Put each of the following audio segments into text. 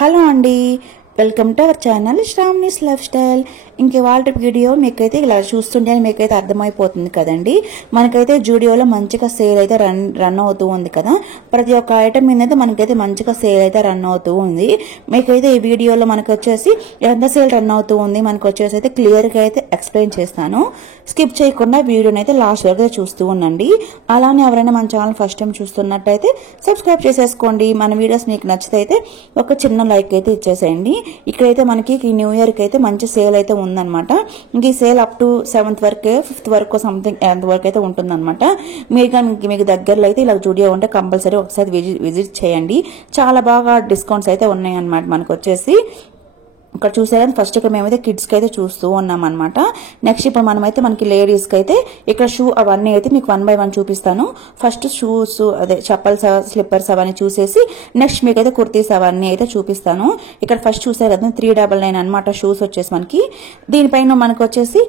Hello అండి, welcome to our channel Sravani's life style. ఇంక వాళ్ళ వీడియో మీకైతే ఇలా చూస్తుంటే మీకైతే అర్థమైపోతుంది కదండి. మనకైతే జూడియోలో మంచిగా సేల్ అయితే రన్ అవుతూ ఉంది కదా. ప్రతి ఒక్క ఐటమ్ మీద అయితే మనకైతే మంచిగా సేల్ అయితే రన్ అవుతూ ఉంది. మీకైతే ఈ వీడియోలో మనకు వచ్చేసి ఎంత సేల్ రన్ అవుతూ ఉంది మనకు వచ్చేసి అయితే క్లియర్గా అయితే ఎక్స్ప్లెయిన్ చేస్తాను. స్కిప్ చేయకుండా వీడియోని అయితే లాస్ట్ వరకు చూస్తూ ఉండండి. అలానే ఎవరైనా మన ఛానల్ ఫస్ట్ టైం చూస్తున్నట్టయితే సబ్స్క్రైబ్ చేసేసుకోండి. మన వీడియోస్ మీకు నచ్చితే అయితే ఒక చిన్న లైక్ అయితే ఇచ్చేసేయండి. ఇక్కడైతే మనకి న్యూ ఇయర్ కి అయితే మంచి సేల్ అయితే ఉందన్నమాట. ఇంక ఈ సేల్ అప్ టు 7th వరకు 5th వరకు సంథింగ్ ఎంత వరకు అయితే ఉంటుందన్నమాట. మీకు దగ్గరలో అయితే ఇలా జూడియో ఉంటే కంపల్సరీ ఒకసారి విజిట్ చేయండి. చాలా బాగా డిస్కౌంట్స్ అయితే ఉన్నాయన్నమాట. మనకు వచ్చేసి ఇక్కడ చూసారని ఫస్ట్ మేమైతే కిడ్స్ కి అయితే చూస్తూ ఉన్నాం అనమాట. నెక్స్ట్ ఇప్పుడు మనకి లేడీస్ కి అయితే ఇక్కడ షూ అవన్నీ అయితే మీకు 1 by 1 చూపిస్తాను. ఫస్ట్ షూస్ అదే చెప్పల్స్ స్లిప్పర్స్ అవన్నీ చూసేసి నెక్స్ట్ మీకైతే కుర్తీస్ అవన్నీ అయితే చూపిస్తాను. ఇక్కడ ఫస్ట్ చూసారు కదా 399 అనమాట షూస్ వచ్చేసి మనకి. దీనిపైన మనకు వచ్చేసి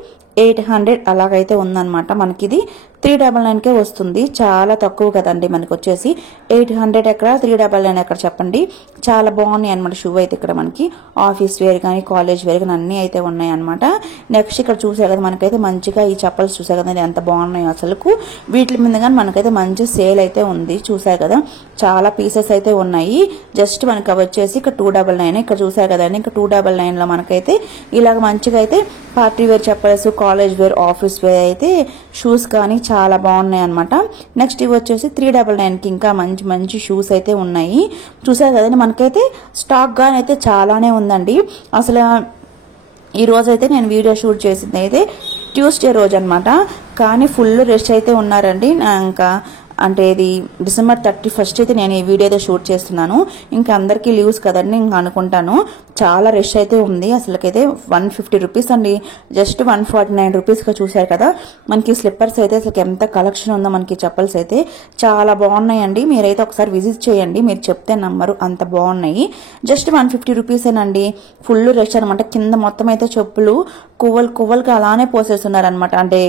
800 అలాగైతే ఉందన్నమాట. మనకి ఇది 399కే వస్తుంది. చాలా తక్కువ కదండి. మనకి వచ్చేసి 800 ఎక్కడ 399 ఎక్కడ చెప్పండి. చాలా బాగున్నాయి అనమాట షూ అయితే. ఇక్కడ మనకి ఆఫీస్ వేర్ కానీ కాలేజ్ వేర్ కానీ అన్ని అయితే ఉన్నాయి అనమాట. నెక్స్ట్ ఇక్కడ చూసే కదా మనకైతే మంచిగా ఈ చెప్పల్స్ చూసే కదా ఎంత బాగున్నాయి అసలుకు. వీటి మీద కానీ మనకైతే మంచి సేల్ అయితే ఉంది. చూసారు కదా చాలా పీసెస్ అయితే ఉన్నాయి. జస్ట్ మనకి వచ్చేసి ఇక్కడ 299. ఇక్కడ చూసారు కదండి ఇంకా 299 లో మనకైతే ఇలాగ మంచిగా అయితే party wear chappals college wear office wear అయితే షూస్ కానీ చాలా బాగున్నాయి అనమాట. నెక్స్ట్ ఇవి వచ్చేసి 399కి ఇంకా మంచి మంచి షూస్ అయితే ఉన్నాయి. చూసారు కదండి మనకైతే స్టాక్ గాని అయితే చాలానే ఉందండి. అసలు ఈ రోజు అయితే నేను వీడియో షూట్ చేసింది అయితే ట్యూస్డే రోజు అనమాట. కానీ ఫుల్ రష్ అయితే ఉన్నారండి. ఇంకా అంటే ఇది December 31st అయితే నేను ఈ వీడియో అయితే షూట్ చేస్తున్నాను. ఇంకా అందరికీ లీవ్స్ కదండి ఇంకా అనుకుంటాను. చాలా రష్ అయితే ఉంది. అసలుకైతే 150 రూపీస్ అండి. జస్ట్ 149 రూపీస్గా చూసారు కదా. మనకి స్లిప్పర్స్ అయితే అసలు ఎంత కలెక్షన్ ఉందో మనకి చెప్పల్స్ అయితే చాలా బాగున్నాయండి. మీరైతే ఒకసారి విజిట్ చేయండి. మీరు చెప్తే నమ్మరు అంత బాగున్నాయి. జస్ట్ 150 రూపీసేనండి. ఫుల్ రష్ అనమాట. కింద మొత్తం అయితే చెప్పులు కువ్వలుగా అలానే పోసేస్తున్నారు అనమాట. అంటే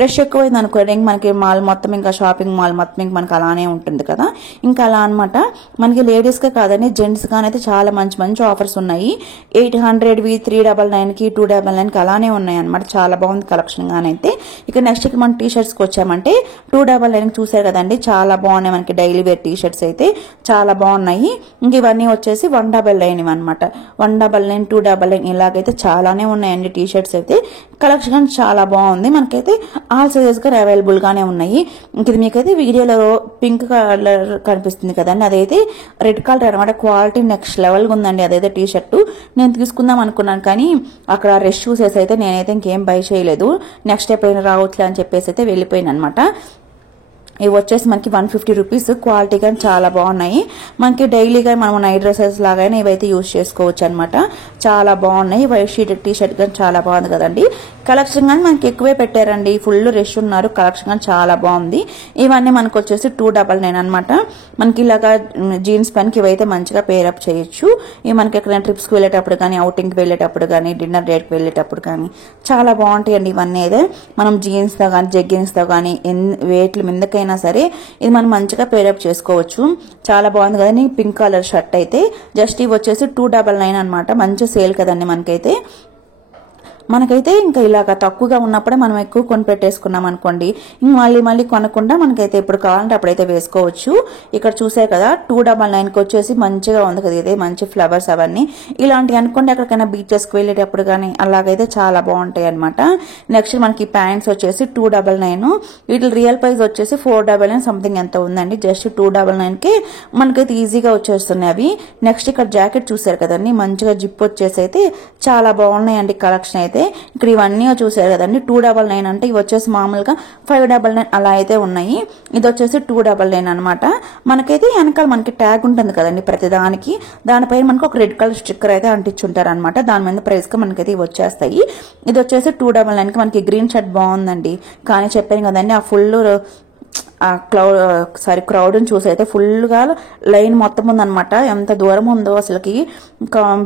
రష్ ఎక్కువైంది అనుకోండి ఇంక మనకి మాల్ మొత్తం ఇంకా షాపింగ్ మాల్ మొత్తం ఇంక మనకి అలానే ఉంటుంది కదా. ఇంకా అలా అనమాట. మనకి లేడీస్కే కాదండి జెంట్స్ కానీ అయితే చాలా మంచి మంచి ఆఫర్స్ ఉన్నాయి. 800వి 399కి 299కి అలానే ఉన్నాయి అనమాట. చాలా బాగుంది కలెక్షన్ గానైతే. ఇక నెక్స్ట్ ఇక మనం టీ షర్ట్స్కి వచ్చామంటే 299 చూసారు కదండి చాలా బాగున్నాయి. మనకి డైలీ వేర్ టీ షర్ట్స్ అయితే చాలా బాగున్నాయి. ఇంక ఇవన్నీ వచ్చేసి 199 అనమాట. 199 299 ఇలాగైతే చాలానే ఉన్నాయండి టీ షర్ట్స్ అయితే. కలెక్షన్ చాలా బాగుంది. మనకైతే ఆల్ సైజెస్ గా అవైలబుల్ గానే ఉన్నాయి. ఇది మీకైతే వీడియోలో పింక్ కలర్ కనిపిస్తుంది కదండి అదైతే రెడ్ కలర్ అనమాట. క్వాలిటీ నెక్స్ట్ లెవెల్ గా ఉందండి. అదైతే టీ షర్ట్ నేను తీసుకుందాం అనుకున్నాను కానీ అక్కడ రష్ చూసేసి అయితే నేనైతే ఇంకేం బై చేయలేదు. నెక్స్ట్ ఎప్పుడైనా రావచ్చులే అని చెప్పేసి అయితే వెళ్ళిపోయాను అనమాట. ఇవి వచ్చేసి మనకి 150 రూపీస్. క్వాలిటీ కానీ చాలా బాగున్నాయి. మనకి డైలీగా మనం నైట్ డ్రెస్సెస్ లాగానే ఇవైతే యూజ్ చేసుకోవచ్చు అనమాట. చాలా బాగున్నాయి. వైట్ షీట్ టీ షర్ట్ కానీ చాలా బాగుంది కదండి. కలెక్షన్ కానీ మనకి ఎక్కువే పెట్టారండి. ఫుల్ రష్ ఉన్నారు. కలెక్షన్ కానీ చాలా బాగుంది. ఇవన్నీ మనకు వచ్చేసి 299 అనమాట. మనకి ఇలాగా జీన్స్ పైనకి ఇవైతే మంచిగా పేరప్ చేయొచ్చు. ఇవి మనకి ఎక్కడైనా ట్రిప్స్కి వెళ్ళేటప్పుడు కానీ అవుటింగ్కి వెళ్ళేటప్పుడు కానీ డిన్నర్ డేట్కి వెళ్ళేటప్పుడు కానీ చాలా బాగుంటాయండి. ఇవన్నీ అయితే మనం జీన్స్తో కానీ జెగ్గిన్స్తో కానీ వేట్ల మీదకైనా సరే ఇది మనం మంచిగా పేరప్ చేసుకోవచ్చు. చాలా బాగుంది కదండి. పింక్ కలర్ షర్ట్ అయితే జస్ట్ ఇవి వచ్చేసి 299 అనమాట. మంచి సేల్ కదండి మనకైతే ఇంకా ఇలాగ తక్కువగా ఉన్నప్పుడే మనం ఎక్కువ కొని పెట్టేసుకున్నాం అనుకోండి మళ్ళీ కొనకుండా మనకైతే ఎప్పుడు కావాలంటే అప్పుడైతే వేసుకోవచ్చు. ఇక్కడ చూసారు కదా 299కి వచ్చేసి మంచిగా ఉంది కదా. ఇదే మంచి ఫ్లవర్స్ అవన్నీ ఇలాంటివి అనుకోండి. ఎక్కడికైనా బీచెస్కి వెళ్ళేటప్పుడు కానీ అలాగైతే చాలా బాగుంటాయి అనమాట. నెక్స్ట్ మనకి ప్యాంట్స్ వచ్చేసి 299. వీటి రియల్ ప్రైస్ వచ్చేసి 499 సంథింగ్ ఎంత ఉందండి. జస్ట్ 299కి మనకైతే ఈజీగా వచ్చేస్తున్నాయి అవి. నెక్స్ట్ ఇక్కడ జాకెట్ చూసారు కదండి మంచిగా జిప్ వచ్చేసి అయితే చాలా బాగున్నాయండి కలెక్షన్ అయితే. ఇక్కడ ఇవన్నీ చూసారు కదండి 299 అంటే ఇవి వచ్చేసి మామూలుగా 599 అలా అయితే ఉన్నాయి. ఇది వచ్చేసి 299 అనమాట. మనకైతే వెనకాల మనకి ట్యాగ్ ఉంటుంది కదండి ప్రతిదానికి. దానిపైన మనకు ఒక రెడ్ కలర్ స్టిక్కర్ అయితే అంటించుంటారు అనమాట. దాని మీద ప్రైస్ గా మనకైతే ఇవి వచ్చేస్తాయి. ఇది వచ్చేసి 299కి మనకి గ్రీన్ షర్ట్ బాగుందండి. కానీ చెప్పాను కదండి ఆ ఫుల్ క్రౌడ్ చూసి అయితే ఫుల్ గా లైన్ మొత్తం ఉందన్నమాట. ఎంత దూరం ఉందో అసలుకి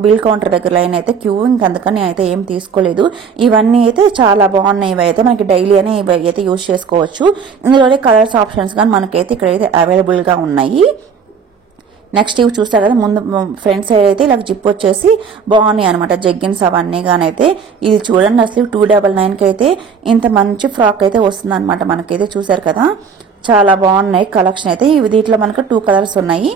బిల్ కౌంటర్ దగ్గర లైన్ అయితే క్యూ. ఇంకందుకని అయితే ఏం తీసుకోలేదు. ఇవన్నీ అయితే చాలా బాగున్నాయి. ఇవి అయితే మనకి డైలీ అని ఇవి అయితే యూజ్ చేసుకోవచ్చు. ఇందులోనే కలర్స్ ఆప్షన్స్ కానీ మనకైతే ఇక్కడైతే అవైలబుల్ గా ఉన్నాయి. నెక్స్ట్ ఇవి చూస్తారు కదా, ముందు ఫ్రంట్ సైడ్ అయితే ఇలా జిప్ వచ్చేసి బాగున్నాయి అనమాట జగ్గిన్స్ అవన్నీ గానైతే. ఇది చూడండి అసలు 299కి అయితే ఇంత మంచి ఫ్రాక్ అయితే వస్తుంది అనమాట మనకైతే. చూసారు కదా చాలా బాగున్నాయి కలెక్షన్ అయితే. ఇవి దీంట్లో మనకు 2 కలర్స్ ఉన్నాయి,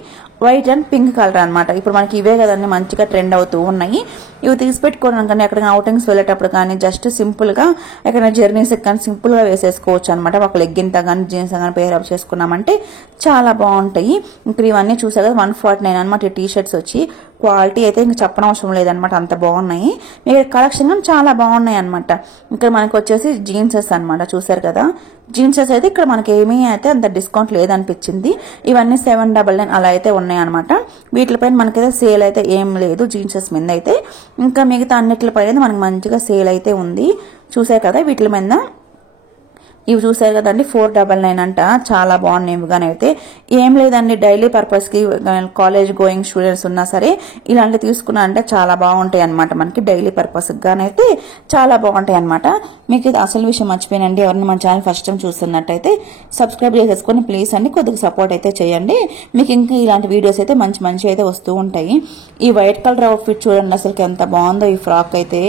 వైట్ అండ్ పింక్ కలర్ అనమాట. ఇప్పుడు మనకి ఇవే కదండి మంచిగా ట్రెండ్ అవుతూ ఉన్నాయి. ఇవి తీసి పెట్టుకోవడం కానీ ఎక్కడికైనా అవుటింగ్స్ వెళ్ళేటప్పుడు కానీ జస్ట్ సింపుల్ గా ఎక్కడైనా జర్నీస్ కానీ సింపుల్ గా వేసేసుకోవచ్చు అనమాట. ఒక లెగ్గిన్తో కానీ జీన్స్ కానీ పేర్ అప్ చేసుకున్నామంటే చాలా బాగుంటాయి. ఇంకా ఇవన్నీ చూసారు కదా 149 అనమాట. ఈ టీ షర్ట్స్ వచ్చి క్వాలిటీ అయితే ఇంకా చెప్పనవసరం లేదనమాట, అంత బాగున్నాయి. మీకు కలెక్షన్ కానీ చాలా బాగున్నాయి అనమాట. ఇక్కడ మనకి వచ్చేసి జీన్సెస్ అనమాట. చూసారు కదా జీన్సెస్ అయితే ఇక్కడ మనకి ఏమీ అయితే అంత డిస్కౌంట్ లేదనిపించింది. ఇవన్నీ 799 అలా అయితే ఉన్నాయి అనమాట. వీటిపైన మనకైతే సేల్ అయితే ఏం లేదు జీన్సెస్ మీద అయితే. ఇంకా మిగతా అన్నిటిపైన మనకి మంచిగా సేల్ అయితే ఉంది. చూసారు కదా వీటి మీద ఇవి చూసారు కదండి 499 అంట. చాలా బాగున్నాయి ఇవిగానైతే. ఏం లేదండి డైలీ పర్పస్ కి కాలేజ్ గోయింగ్ స్టూడెంట్స్ ఉన్నా సరే ఇలాంటివి తీసుకున్నా అంటే చాలా బాగుంటాయి అనమాట. మనకి డైలీ పర్పస్ గానైతే చాలా బాగుంటాయి అనమాట. మీకు ఇది అసలు విషయం మర్చిపోయినండి, ఎవరిని మన ఛానల్ ఫస్ట్ టైం చూస్తున్నట్టయితే సబ్స్క్రైబ్ చేసేసుకొని ప్లీజ్ అండి కొద్దిగా సపోర్ట్ అయితే చేయండి. మీకు ఇంకా ఇలాంటి వీడియోస్ అయితే మంచి అయితే వస్తూ ఉంటాయి. ఈ వైట్ కలర్ అవుట్ఫిట్ చూడండి అసలు ఎంత బాగుందో. ఈ ఫ్రాక్ అయితే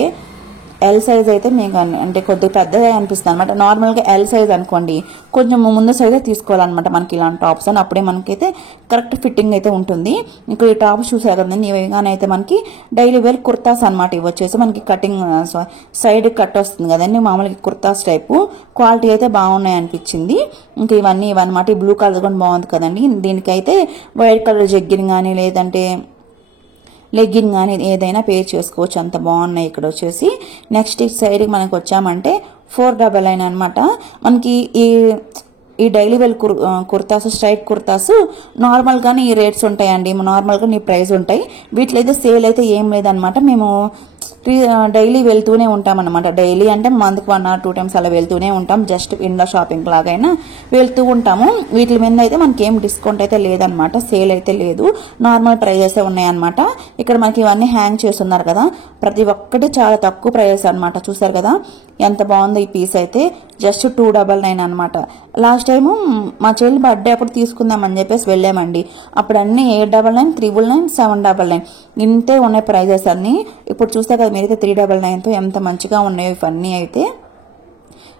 ఎల్ సైజ్ అయితే మీకు అంటే కొద్దిగా పెద్దగా అనిపిస్తుంది అనమాట. నార్మల్గా ఎల్ సైజ్ అనుకోండి, కొంచెం ముందు సైజే తీసుకోవాలన్నమాట మనకి ఇలాంటి టాప్స్ అని. అప్పుడే మనకైతే కరెక్ట్ ఫిట్టింగ్ అయితే ఉంటుంది. ఇక్కడ ఈ టాప్స్ చూసారు కదండి ఇవిగానైతే మనకి డైలీ వేర్ కుర్తాస్ అనమాట. ఇవి వచ్చేసి మనకి కటింగ్ సైడ్ కట్ వస్తుంది కదండి మామూలుగా కుర్తాస్ టైపు. క్వాలిటీ అయితే బాగున్నాయి అనిపించింది. ఇంకా ఇవన్నీ ఇవన్నమాట. ఈ బ్లూ కలర్ కూడా బాగుంది కదండి. దీనికైతే వైట్ కలర్ జగ్గిన్ కానీ లేదంటే లెగ్గిన్ కానీ ఏదైనా పేర్ చేసుకోవచ్చు, అంత బాగున్నాయి. ఇక్కడ వచ్చేసి నెక్స్ట్ ఈ సైడ్కి మనకి వచ్చామంటే 499 అనమాట. మనకి ఈ daily wear kurtas straight kurtas normal గానీ ఈ రేట్స్ ఉంటాయండి, నార్మల్ గా ఈ ప్రైస్ ఉంటాయి. వీటిలో అయితే సేల్ అయితే ఏం లేదనమాట. మేము డైలీ వెళ్తూనే ఉంటాం అనమాట. డైలీ అంటే మంత్కి 1 or 2 times అలా వెళ్తూనే ఉంటాం. జస్ట్ ఇంట్లో షాపింగ్ లాగైనా వెళ్తూ ఉంటాము. వీటి మీద అయితే మనకి ఏం డిస్కౌంట్ అయితే లేదనమాట, సేల్ అయితే లేదు, నార్మల్ ప్రైజెస్ ఉన్నాయన్నమాట. ఇక్కడ మనకి ఇవన్నీ హ్యాంగ్ చేస్తున్నారు కదా, ప్రతి ఒక్కటి చాలా తక్కువ ప్రైజెస్ అనమాట. చూసారు కదా ఎంత బాగుందో ఈ పీస్ అయితే. జస్ట్ 299 అనమాట. లాస్ట్ టైము మా చెల్లి బర్త్డే అప్పుడు తీసుకుందామని చెప్పేసి వెళ్ళామండి. అప్పుడు అన్ని 899, 399, 799 ఇంతే ఉన్నాయి ప్రైజెస్ అన్ని. ఇప్పుడు చూస్తే కదా మీరైతే 399తో ఎంత మంచిగా ఉన్నాయో ఇవన్నీ అయితే.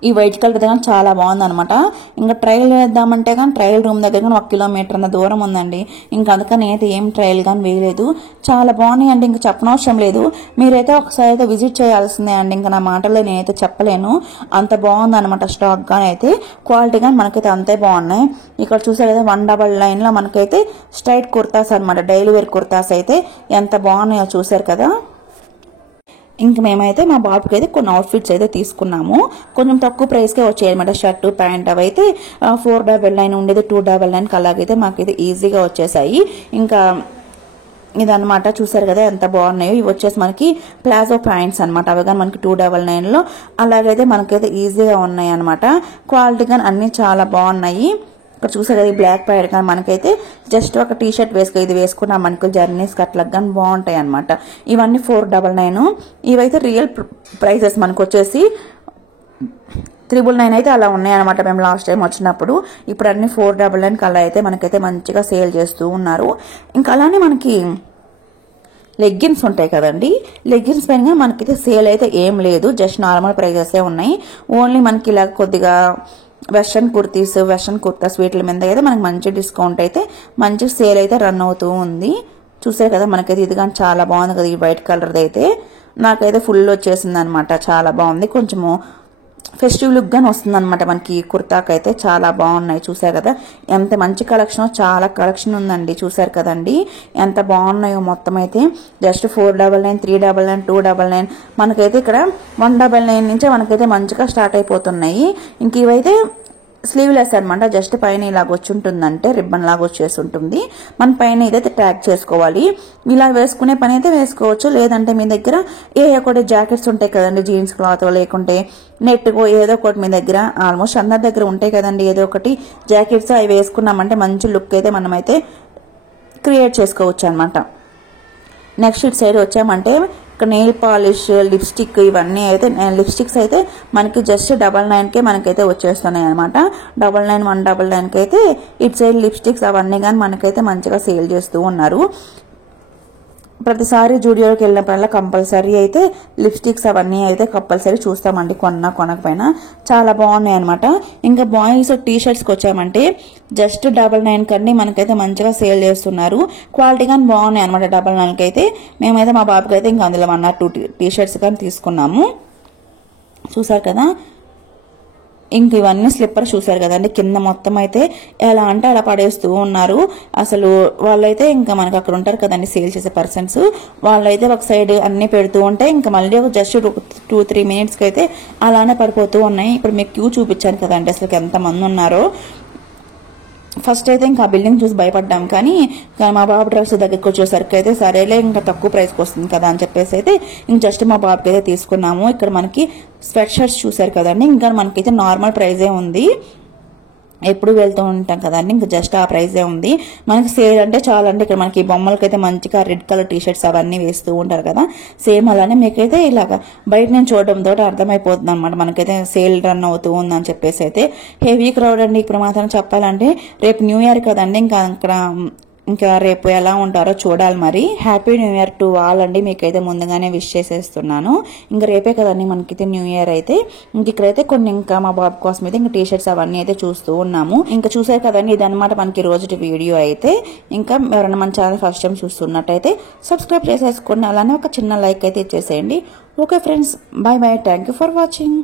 ఈ వైట్ కలర్ దగ్గర చాలా బాగుంది అనమాట. ఇంకా ట్రయల్ వేద్దామంటే కానీ ట్రయల్ రూమ్ దగ్గర 1 kilometer అన్న దూరం ఉందండి. ఇంకా అందుకని నేనైతే ఏం ట్రయల్ కానీ వేయలేదు. చాలా బాగున్నాయి అండి, ఇంకా చెప్పనవసరం లేదు. మీరైతే ఒకసారి అయితే విజిట్ చేయాల్సిందే అండి. ఇంకా నా మాటల్లో నేనైతే చెప్పలేను, అంత బాగుంది అనమాట. స్టాక్ కానీ అయితే క్వాలిటీ కానీ మనకైతే అంతే బాగున్నాయి. ఇక్కడ చూసారు కదా 199 లో మనకైతే స్ట్రైట్ కుర్తాస్ అనమాట. డైలీ వేర్ కుర్తాస్ అయితే ఎంత బాగున్నాయో చూసారు కదా. ఇంక మేమైతే మా బాబుకి అయితే కొన్ని అవుట్ఫిట్స్ అయితే తీసుకున్నాము. కొంచెం తక్కువ ప్రైస్కే వచ్చాయి అనమాట. షర్టు ప్యాంట్ అవి అయితే 499 ఉండేది 299 అలాగైతే మాకైతే ఈజీగా వచ్చేసాయి. ఇంకా ఇదనమాట. చూసారు కదా ఎంత బాగున్నాయో. ఇవి వచ్చేసి మనకి ప్లాజో ప్యాంట్స్ అనమాట. అవి కానీ మనకి 299లో అలాగైతే మనకైతే ఈజీగా ఉన్నాయి అనమాట. క్వాలిటీ కానీ అన్ని చాలా బాగున్నాయి. ఇక్కడ చూసారు కదా ఈ బ్లాక్ ప్యాంట్ కానీ మనకైతే జస్ట్ ఒక టీ షర్ట్ ఇది వేసుకున్నాం మనకు జర్నీస్ అట్లా కానీ బాగుంటాయి అనమాట. ఇవన్నీ 499. ఇవైతే రియల్ ప్రైసెస్ మనకు వచ్చేసి 399 అయితే అలా ఉన్నాయి అనమాట. మేము లాస్ట్ టైం వచ్చినప్పుడు. ఇప్పుడు అన్ని 499 అలా అయితే మనకైతే మంచిగా సేల్ చేస్తూ ఉన్నారు. ఇంకా అలానే మనకి లెగ్గిన్స్ ఉంటాయి కదండి, లెగ్గిన్స్ పైన మనకైతే సేల్ అయితే ఏం లేదు, జస్ట్ నార్మల్ ప్రైజెస్ ఉన్నాయి. ఓన్లీ మనకి ఇలా కొద్దిగా వెస్ట్రన్ కుర్తాస్ వీటి మీద అయితే మనకి మంచి డిస్కౌంట్ అయితే మంచి సేల్ అయితే రన్ అవుతూ ఉంది. చూసారు కదా మనకైతే ఇది కానీ చాలా బాగుంది కదా. ఈ వైట్ కలర్ది అయితే నాకైతే ఫుల్ వచ్చేసింది అనమాట. చాలా బాగుంది, కొంచెము ఫెస్టివ్ లుక్ గాని వస్తుంది అనమాట మనకి. కుర్తాకైతే చాలా బాగున్నాయి. చూసారు కదా ఎంత మంచి కలెక్షన్, చాలా కలెక్షన్ ఉందండి. చూసారు కదండి ఎంత బాగున్నాయో. మొత్తం అయితే జస్ట్ 499, 399, 299 మనకైతే ఇక్కడ 199 నుంచే మనకైతే మంచిగా స్టార్ట్ అయిపోతున్నాయి. ఇంక ఇవైతే స్లీవ్లెస్ అనమాట. జస్ట్ పైన ఇలాగ వచ్చి ఉంటుందంటే రిబ్బన్ లాగా వచ్చేసి ఉంటుంది. మన పైన ఇదైతే ట్యాగ్ చేసుకోవాలి. ఇలా వేసుకునే పని అయితే వేసుకోవచ్చు, లేదంటే మీ దగ్గర ఒకటి జాకెట్స్ ఉంటాయి కదండి, జీన్స్ క్లాత్ లేకుంటే నెట్ ఏదో ఒకటి మీ దగ్గర ఆల్మోస్ట్ అందరి దగ్గర ఉంటాయి కదండి ఏదో ఒకటి జాకెట్స్, అవి వేసుకున్నామంటే మంచి లుక్ అయితే మనమైతే క్రియేట్ చేసుకోవచ్చు అనమాట. నెక్స్ట్ ఇటు సైడ్ వచ్చామంటే ఇక్కడ నెయిల్ పాలిష్, లిప్స్టిక్ ఇవన్నీ అయితే లిప్స్టిక్స్ అయితే మనకి జస్ట్ 99కే మనకైతే వచ్చేస్తున్నాయి అనమాట. 99, 199కి అయితే ఇటు సైడ్ లిప్స్టిక్స్ అవన్నీ కానీ మనకైతే మంచిగా సేల్ చేస్తూ ఉన్నారు. ప్రతిసారి జూడియోకి వెళ్ళినప్పుడల్లా కంపల్సరీ అయితే లిప్స్టిక్స్ అవన్నీ అయితే కంపల్సరీ చూస్తామండి, కొనకపోయినా. చాలా బాగున్నాయి అనమాట. ఇంకా బాయ్స్ టీ షర్ట్స్కి వచ్చామంటే జస్ట్ 99 కండి మనకైతే మంచిగా సేల్ చేస్తున్నారు. క్వాలిటీ కానీ బాగున్నాయి అనమాట. 99కి అయితే మేమైతే మా బాబుకి అయితే ఇంకా అందులో 1 or 2 టీ షర్ట్స్ కానీ తీసుకున్నాము. చూసారు కదా. ఇంక ఇవన్నీ స్లిప్పర్ చూసారు కదండి. కింద మొత్తం అయితే ఎలా అంటే అలా పడేస్తూ ఉన్నారు. అసలు వాళ్ళైతే ఇంకా మనకు అక్కడ ఉంటారు కదండి సేల్ చేసే పర్సన్స్, వాళ్ళైతే ఒక సైడ్ అన్ని పెడుతూ ఉంటే ఇంకా మళ్ళీ ఒక జస్ట్ 2-3 మినిట్స్కి అయితే అలానే పడిపోతూ ఉన్నాయి. ఇప్పుడు మీకు క్యూ చూపించాను కదండి అసలు ఎంతమంది ఉన్నారో. ఫస్ట్ అయితే ఇంకా ఆ బిల్డింగ్ చూసి భయపడ్డాం, కానీ మా బాబు డ్రెస్ దగ్గరికి వచ్చేసరికి అయితే సరేలే ఇంకా తక్కువ ప్రైస్కి వస్తుంది కదా అని చెప్పేసి అయితే ఇంక జస్ట్ మా బాబుకి అయితే తీసుకున్నాము. ఇక్కడ మనకి స్వెట్ షర్ట్స్ చూసారు కదండి, ఇంకా మనకైతే నార్మల్ ప్రైజే ఉంది. ఎప్పుడు వెళ్తూ ఉంటాం కదండి, ఇంకా జస్ట్ ఆ ప్రైజే ఉంది. మనకి సేల్ అంటే చాలా అంటే ఇక్కడ మనకి బొమ్మలకైతే మంచిగా రెడ్ కలర్ టీ షర్ట్స్ అవన్నీ వేస్తూ ఉంటారు కదా, సేమ్ అలానే మీకైతే ఇలాగా బయట నేను చూడడంతో అర్థమైపోతుంది అనమాట మనకైతే సేల్ రన్ అవుతూ ఉందని చెప్పేసి అయితే. హెవీ క్రౌడ్ అండి ఇప్పుడు మాత్రం చెప్పాలంటే. రేపు న్యూ ఇయర్ కదండి, ఇంకా రేపు ఎలా ఉంటారో చూడాలి మరి. Happy new year to all అండి, మీకైతే ముందుగానే విష్ చేసేస్తున్నాను. ఇంకా రేపే కదండి మనకైతే న్యూ ఇయర్ అయితే. ఇంక ఇక్కడైతే కొన్ని ఇంకా మా బాబు కోసం అయితే ఇంకా టీ షర్ట్స్ అవన్నీ అయితే చూస్తూ ఉన్నాము. ఇంకా చూసారు కదండి, ఇదనమాట మనకి రోజు వీడియో అయితే. ఇంకా ఎవరైనా మన ఛానల్ ఫస్ట్ టైం చూస్తున్నట్టయితే సబ్స్క్రైబ్ చేసేసుకోండి, అలానే ఒక చిన్న లైక్ అయితే ఇచ్చేసేయండి. Okay friends, bye bye, thank you for watching.